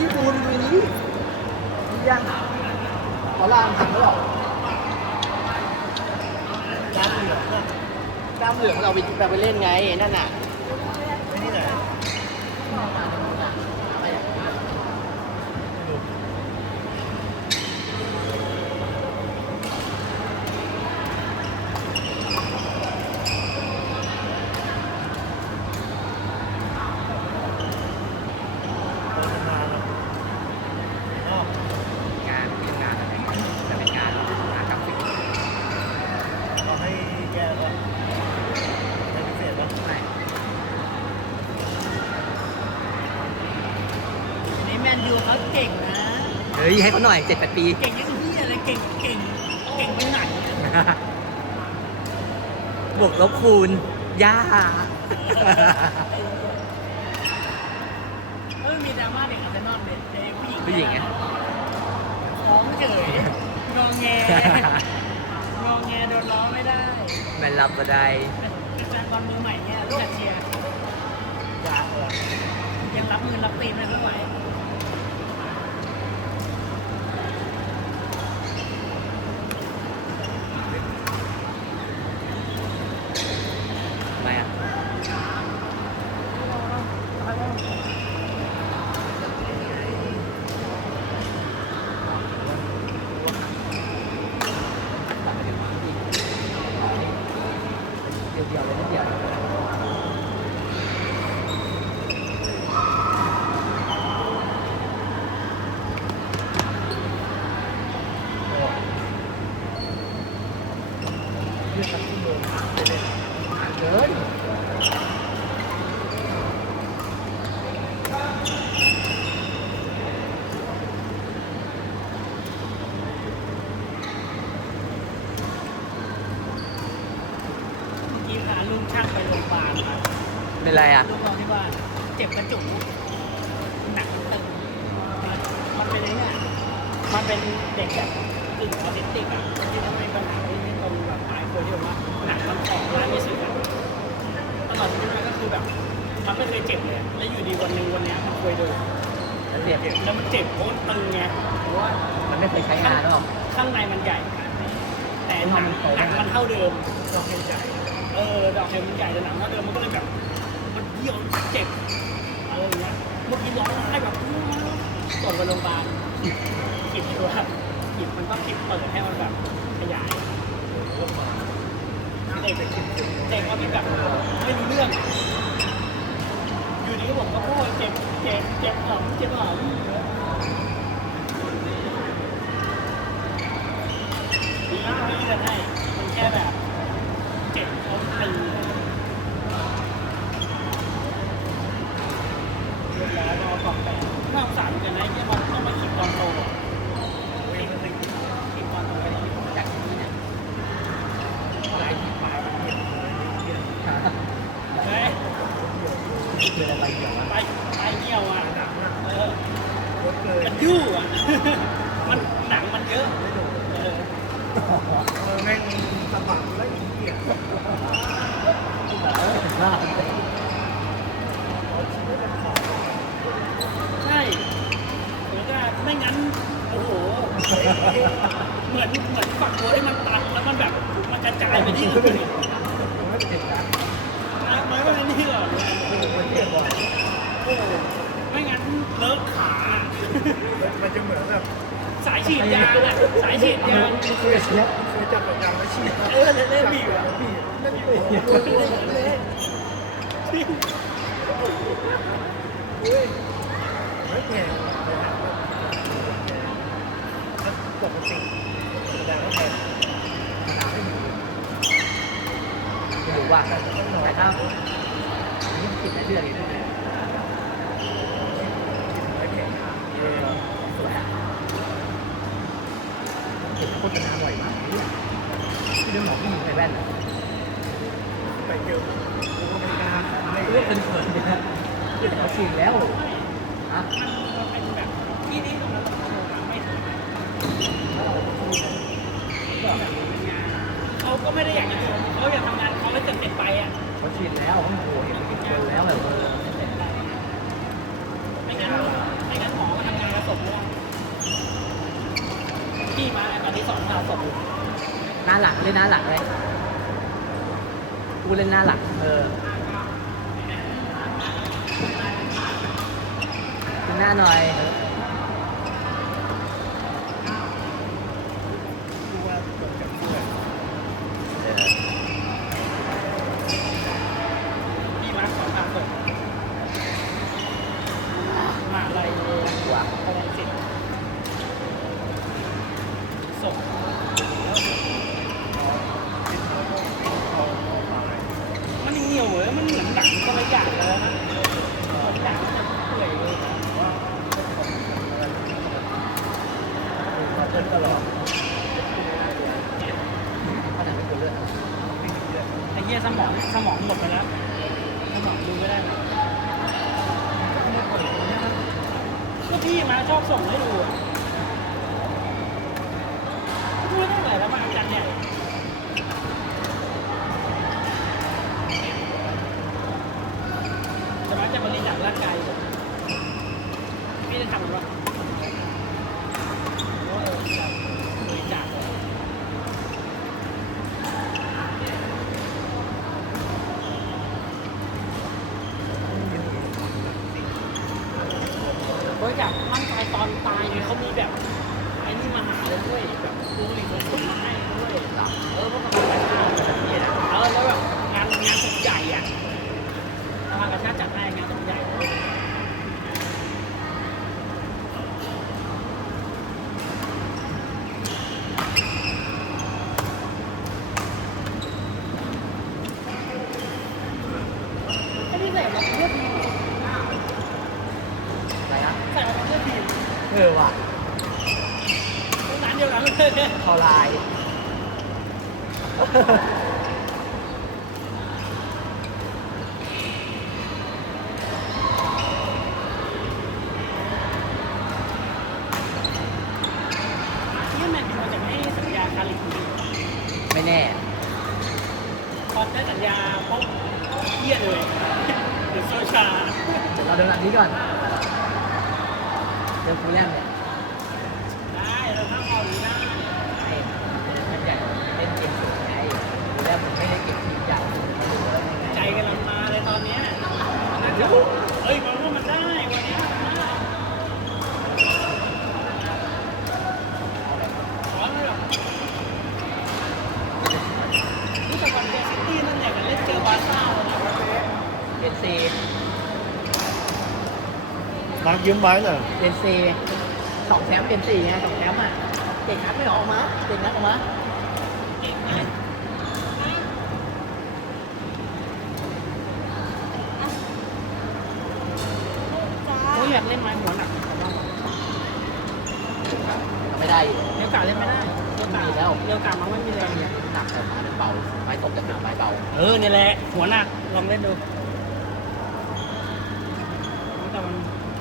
นี่ดูดูนี้ยังขอลางถังแล้วหรอจามเหลืองเนี่ยกามเหลืองเราไปเราไปเล่นไงนั่นน่ะไม่นี่ไหนดู งานเป็นงานอะไรจะเป็นงานงานกราฟิก เอาให้แกก่อนให้พิเศษป่ะ ไม่ ในแมน ยูเขาเก่งนะ เฮ้ยให้เขาหน่อยเจ็ดแปดปี เก่งยังที่อะไรเก่งเก่งเก่งไปไหนอะบวกลบคูณย่า เออมีดราม่าเด็กอาร์เซนอลเด็กเด็กผู้หญิงผู้หญิงไงท้องเฉยงอแงงอแงโดนล้อไม่ได้แม่นรับก็ได้เป็นแฟนบอลมือใหม่เนี่ยรู้จักเชียร์ยาเออยังรับมือรับตีนไม่ไหว ทำไมอะ เดียวเดียวเลยนิดเดียว เรื่อง กินเมื่อกี้พาลุงช่างไปโรงพยาบาลครับเป็นไรอะ ลูกเราที่ว่าเจ็บกระจุกหนักตึงมันเป็นไอ้เนี่ยมันเป็นเด็กแบบกึ่งออทิสติกอะที่มันมีปัญหาที่ไม่ตรง แบบปลายวที่แบบว่าหนักมันออกมาไม่สุดอะตลอดชีวิตมันก็คือแบบมันไม่เคยเจ็บเลยอะแล้วอยู่ดีวันหนึ่งวันเนี้ยมันเคยโดนแล้วเจ็บแล้วมันเจ็บเพราะมันตึงไงเพราะว่า มันไม่เคยใช้งานหรอก ข้างในมันใหญ่ แต่หนังหนังมันเท่าเดิม ดอกใหญ่เออ ดอกเห็นมันใหญ่แต่หนังเท่าเดิมมันก็เลยแบบ มันเยี่ยวเจ็บอะไรอย่างเงี้ยเมื่อกี้ร้องไห้แบบส่งไปโรงพยาบาลขีดตัวขีดมันต้องขีดเปิดให้มันแบบขยาย เด็กเด็กมันเป็นแบบไม่รู้เรื่อง อยู่ดีก็บอกก็พูดเจ็บเจ็บเจ็บหอมเจ็บหอมดีมากที่จะให้มันแค่แบบเจ็บเขาตีเรียบร้อยรอปรับแต่น่าสงสารเหมือนกันนะที่มันต้องมาขีดตอนโตอะขีดขีดตอนโตไปแล้ว จากที่เนี่ย ลายที่ปลายมันเห็นเลยเห็น เฮ้ย คืออะไรเกี่ยววะไปไปเหี่ยวอะหนังอะเออรถเกินมันยู่อะ มันหนังมันเยอะเออเออแม่งสะบัดแล้วอีกเหี้ยใช่เหรือว่าไม่งั้น โอ้โห เหมือนเหมือนฝักตัวที่มันตันแล้วมันแบบมันกระจายไปที่อื่น ไม่เจ็บนะ นะไม่ว่านี่หรอก มันเจ็บว่ะ โอ้โห ไม่งั้นเลิกขา มันจะเหมือนแบบสายฉีดยาอะสายฉีดยางเคยเสียเคยจับแบบยางแล้วฉีดเออเล่นบีบอะบีบนั่นบีบอุ้ยไม่แพงเลยนปกติแสดงว่าแพงราคาไม่ดีไม่รู้ว่าแต่ถ้ายิ่งติดในเรื่องนี้ด้วยไเรื่องหมอที่มีใส่แว่นไปเจอเป็นการไม่เลือกเป็นเขินนะเขาฉีดแล้วฮะที่นี่ตรงนั้นไม่เขาก็ไม่ได้อยากจะเขาอยากทำงานเขาไม่วจะเสร็จไปอะเขาฉีดแล้วเขาโหเห็นกินนแล้วแบบไม่งั้นไม่งั้นหมอมาทำงานแล้วจบแล้วพี่มาตอนที่สองมาวศพ หน้าหลังเล่นหน้าหลังเลยกูเล่นหน้าหลังเออหน้าหน่อย ดูว่าเกิดจากเพื่อน เออ พี่มาสองดาวตกมาอะไรเลย หัว อะไรสิส่ง มันเหนียวเลยมันเหมือนหนังคนละอย่างเลยนะคนละอย่างมันจะเปื่อยเลยนะ มาเตลอดขนาดไม่กลัวเลือดไอ้เหี้ยสมองสมองหมดไปแล้วสมองดูไม่ได้แล้วก็พี่มาชอบส่งให้ดูตั้งแต่แล้วมาจันเนี่ยจะมาจะบริจาคร่างกายผมพี่จะทำหรือเปล่าว่าเออบริจาค บริจาคร่างกายตอนตาย เนี่เขามีแบบไอ้นี่มาหาเลยด้วยแบบดูหลีกคนส่งมาให้ด้วยเออเพราะมันเป็นแบบนี้นะเออแล้วแบบงานงานศพใหญ่อะทางกระชาติจัดให้งานศพใหญ่ไอ้นี่ใส่แบบเลือดทีม อะไรนะ ใส่แบบเลือดทีม เออ ว่ะร้านเดียวกันเลยเนี่ยคอลายนี่แมนยูจะไม่ให้สัญญาคาริคูไม่แน่ พอได้สัญญาปุ๊บเยี่ยเลยเดี๋ยวโซชา เดี๋ยวเราเดินหลังนี้ก่อนเดินฟูลแลมเนี่ย ได้เราทั้งเอาหรือได้ ไอ้มันใหญ่เล่นเกมสูงไงฟูลแลมมันไม่ได้เก็บทีมใหญ่มันอยู่แล้วไง ใจกำลังมาเลยตอนเนี้ย เฮ้ยมันว่ามันได้วันเนี้ยมันได้ขอเลยหรอรู้แต่ก่อนเจอซิตี้นั่นอยากจะเล่นเจอบาร์ซ่าเลยนะเอ็นซีมาร์คยืมไว้หน่อยเอ็นซีสองแชมป์เอ็นซีไงสองแชมป์อะเก่งนักไม่ออกมาเก่งนักออกมา เขา อยากเล่นไม้หัวหนักไม่ได้อยู่เลี้ยวกาเล่นไม่ได้เลี้ยวกามีแล้วเลี้ยวกามันไม่มีแรงเนี่ยหนักแต่ไม้มันเบาไม้ตกจะหนักไม้เบา เออเนี่ยแหละหัวหนักลองเล่นดูแต่มัน